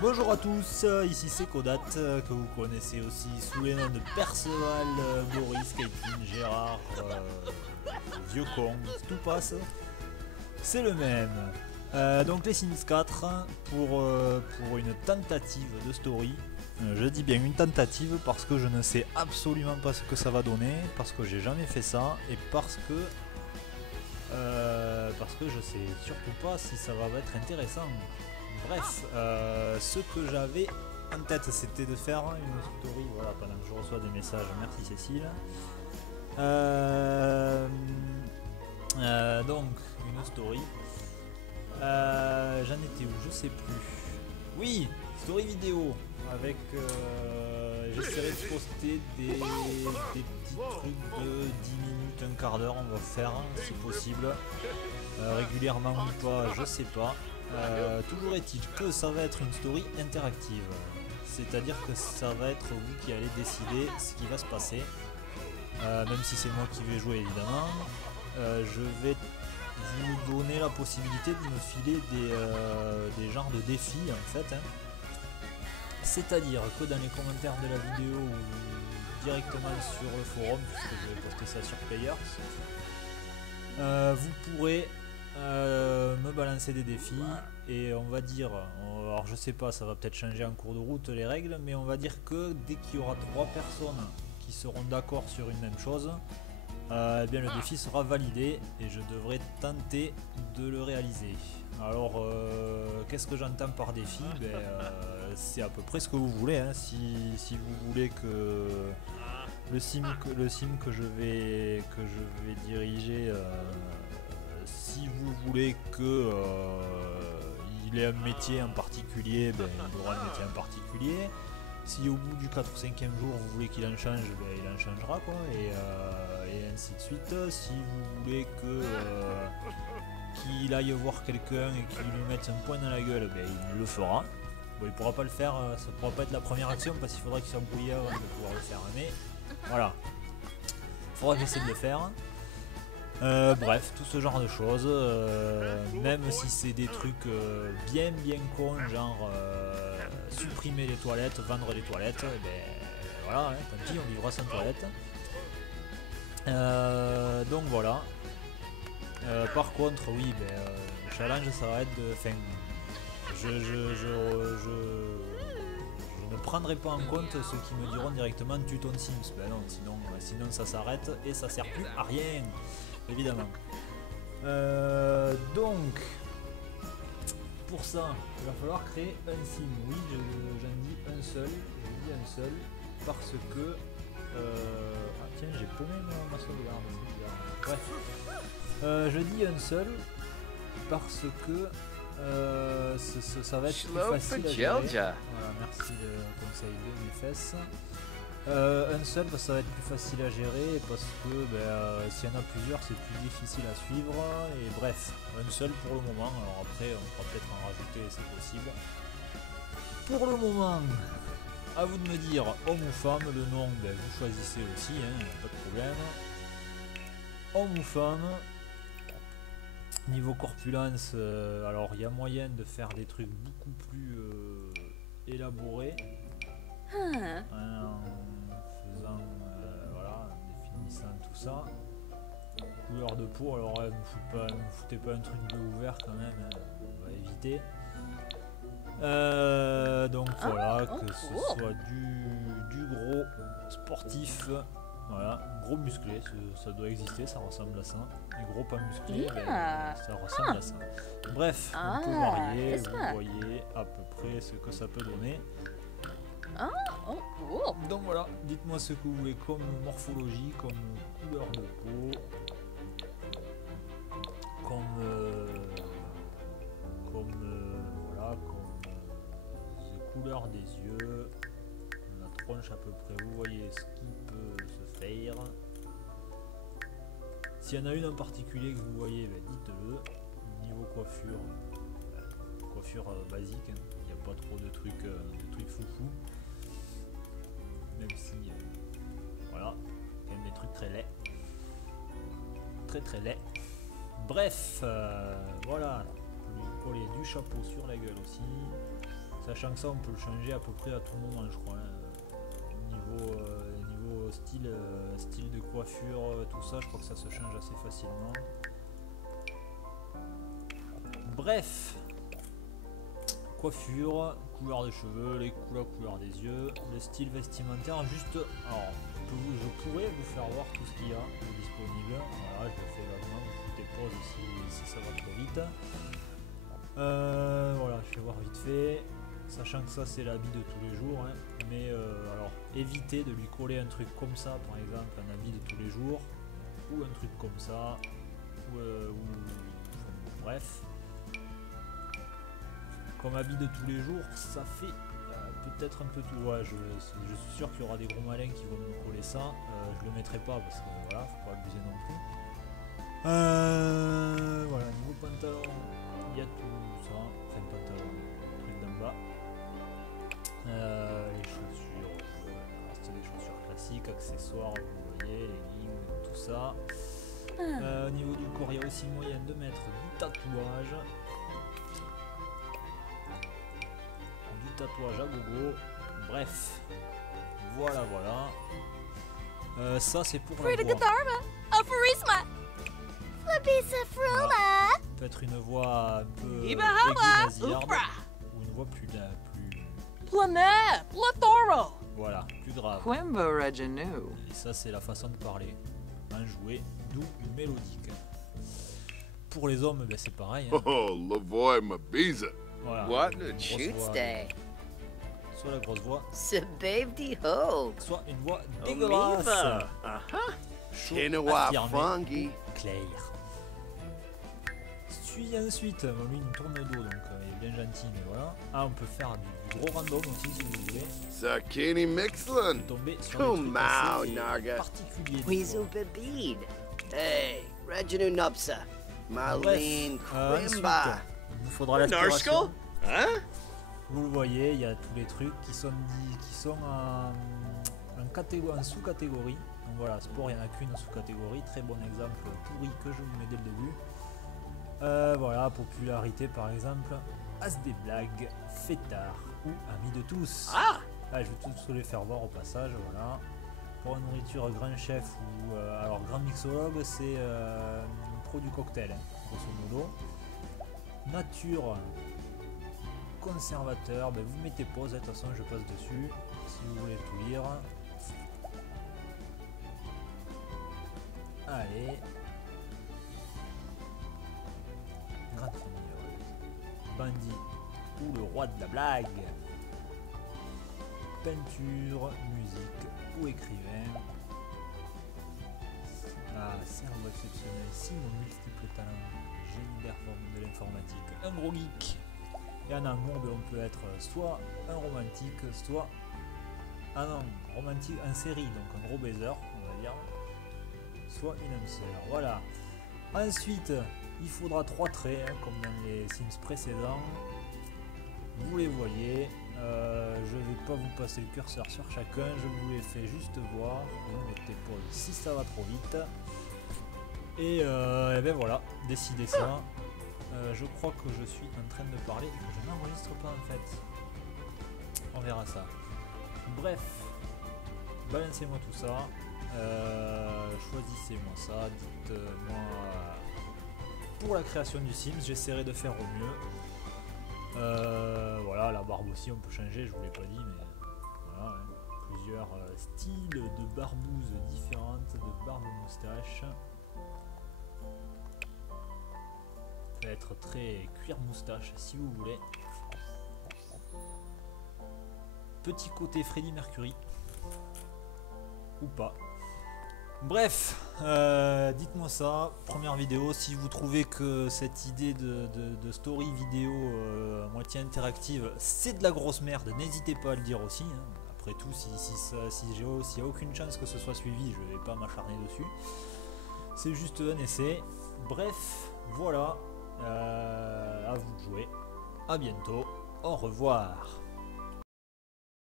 Bonjour à tous, ici c'est Kodat, que vous connaissez aussi sous les noms de Perceval, Boris, Caitlin, Gérard, Vieux Con, tout passe, c'est le même. Donc les Sims 4 pour une tentative de story. Je dis bien une tentative parce que je ne sais absolument pas ce que ça va donner, parce que j'ai jamais fait ça et parce que je sais surtout pas si ça va être intéressant. Bref, ce que j'avais en tête, c'était de faire une story, voilà, pendant que je reçois des messages. Merci Cécile. Donc, une story. J'en étais où? Je sais plus. Oui, story vidéo. Avec, j'essaierai de poster des petits trucs de 10 minutes, un quart d'heure, on va faire, si possible. Régulièrement ou pas, je sais pas. Toujours est-il que ça va être une story interactive, c'est-à-dire que ça va être vous qui allez décider ce qui va se passer, même si c'est moi qui vais jouer évidemment. Je vais vous donner la possibilité de me filer des genres de défis en fait, hein. C'est-à-dire que dans les commentaires de la vidéo ou directement sur le forum, puisque je vais poster ça sur Players, vous pourrez me balancer des défis et on va dire, alors je sais pas, ça va peut-être changer en cours de route les règles, mais on va dire que dès qu'il y aura 3 personnes qui seront d'accord sur une même chose, eh bien le défi sera validé et je devrais tenter de le réaliser. Alors qu'est-ce que j'entends par défi? C'est à peu près ce que vous voulez, hein. Si vous voulez que le sim que je vais diriger, si vous voulez que il ait un métier en particulier, il aura un métier en particulier. Si au bout du 4 ou 5e jour vous voulez qu'il en change, il en changera quoi, et ainsi de suite. Si vous voulez que qu'il aille voir quelqu'un et qu'il lui mette un poing dans la gueule, il le fera. Bon, il pourra pas le faire, ça pourra pas être la première action parce qu'il faudra qu'il soit brouillé avant de pouvoir le faire, mais voilà, il faudra que j'essaie de le faire. Bref, tout ce genre de choses, même si c'est des trucs bien cons, genre supprimer les toilettes, vendre les toilettes, voilà, hein, tant pis, on vivra sans toilettes. Donc voilà. Par contre, oui, le challenge ça va être de. Enfin, je ne prendrai pas en compte ceux qui me diront directement tue ton Sims. Non, sinon ça s'arrête et ça sert plus à rien. Évidemment. Donc, pour ça, il va falloir créer un sim. Oui, j'en dis un seul. Je dis un seul parce que. Ah tiens, j'ai paumé ma sauvegarde. Bref. Je dis un seul parce que ça va être plus facile à gérer. Voilà, merci de conseil de mes fesses. Un seul parce que ça va être plus facile à gérer parce que s'il y en a plusieurs c'est plus difficile à suivre, et bref, un seul pour le moment. Alors après on pourra peut-être en rajouter, c'est possible. Pour le moment, à vous de me dire homme ou femme, le nom vous choisissez aussi, hein, pas de problème. Homme ou femme. Niveau corpulence, alors il y a moyen de faire des trucs beaucoup plus élaborés. En faisant, voilà, en définissant tout ça. Couleur de peau, alors ne me foutez pas un truc bleu ouvert quand même, hein, on va éviter. Donc voilà, que ce soit du gros sportif, voilà, gros musclé, ça doit exister, ça ressemble à ça. Et gros pas musclé, ça ressemble à ça. Bref, on peut varier, vous voyez à peu près ce que ça peut donner. Donc voilà, dites-moi ce que vous voulez comme morphologie, comme couleur de peau, comme couleur des yeux, la tronche à peu près, vous voyez ce qui peut se faire. S'il y en a une en particulier que vous voyez, dites-le. Niveau coiffure, coiffure basique, hein. Il n'y a pas trop de trucs foufou. Même si, voilà, quand même des trucs très laids. Très laids. Bref, voilà. Lui coller du chapeau sur la gueule aussi. Sachant que ça, on peut le changer à peu près à tout moment, je crois. Hein. Niveau style, style de coiffure, tout ça, je crois que ça se change assez facilement. Bref, coiffure, couleur des cheveux, la couleur des yeux, le style vestimentaire. Juste, alors, je pourrais vous faire voir tout ce qu'il y a de disponible. Voilà, je le fais là maintenant, vous foutez pause si ça va trop vite. Voilà, je vais voir vite fait. Sachant que ça c'est l'habit de tous les jours, hein. Mais alors évitez de lui coller un truc comme ça, par exemple un habit de tous les jours, ou un truc comme ça, bref. Comme habit de tous les jours, ça fait peut-être un peu tout. Ouais, je suis sûr qu'il y aura des gros malins qui vont me coller ça. Je le mettrai pas parce que voilà, faut pas abuser non plus. Voilà, niveau pantalon, il y a tout ça. Enfin, pantalon, truc d'en bas. Les chaussures, c'est des chaussures classiques, accessoires, vous voyez, les lignes, tout ça. Au niveau du corps, il y a aussi moyen de mettre du tatouage. Du tatouage à gogo. Bref. Voilà, voilà. Ça, c'est pour la voix. Voilà. Peut-être une voix un peu aiguë, nasillarde, ou une voix plus voilà, plus grave. Et ça, c'est la façon de parler. Un jouet, d'où une mélodique. Pour les hommes, ben, c'est pareil. Hein. Oh, Lavoy Mabiza. What a Voix, day. soit la grosse voix, Ho. soit une voix dégueulasse. Chaud, affirmé, clair. Ensuite, on lui une tourne dos, donc il est bien gentil, mais voilà. Ah, on peut faire du gros random aussi si vous voulez. Sakini Mixlin. Tomber sur Oh, des trucs Mao, assez Naga. particuliers. des Weasel fois. Babid. Hey, Reginu Nupsa. Marlene Ensuite, Krimba. il nous faudra l'aspiration. Vous le voyez, il y a tous les trucs qui sont en sous-catégorie. Donc voilà, sport, il n'y en a qu'une sous-catégorie. Très bon exemple pourri que je vous mets dès le début. Voilà, popularité par exemple, as des blagues, fêtard ou ami de tous. Ah, je vais tous les faire voir au passage, voilà. Pour la nourriture, grand chef ou alors grand mixologue, c'est pro du cocktail, hein, grosso modo. Nature, conservateur, ben vous mettez pause, de toute façon je passe dessus si vous voulez tout lire. Allez. Grande famille heureuse. Bandit ou le roi de la blague. Peinture, musique ou écrivain. Ah, cerveau exceptionnel, signe aux multiples talents, génie de l'informatique, un gros geek. Et en amour, ben, on peut être soit un romantique, soit romantique, un série, donc un gros baiser, on va dire, soit une âme sœur. Voilà. Ensuite, il faudra 3 traits, hein, comme dans les Sims précédents. Vous les voyez. Je vais pas vous passer le curseur sur chacun, je vous les fais juste voir. Vous mettez pause si ça va trop vite. Et ben voilà, décidez ça. Je crois que je suis en train de parler et que je n'enregistre pas en fait. On verra ça. Bref, balancez-moi tout ça. Choisissez-moi ça. Dites-moi pour la création du Sims, j'essaierai de faire au mieux. Voilà, la barbe aussi on peut changer, je vous l'ai pas dit, mais voilà, hein. Plusieurs styles de barbouses différentes, de barbe moustache. Peut être très cuir moustache si vous voulez. Petit côté Freddie Mercury ou pas. Bref, dites-moi ça, première vidéo, si vous trouvez que cette idée de story vidéo à moitié interactive, c'est de la grosse merde, n'hésitez pas à le dire aussi. Hein. Après tout, s'il n'y a aucune chance que ce soit suivi, je vais pas m'acharner dessus. C'est juste un essai. Bref, voilà, à vous de jouer. À bientôt, au revoir.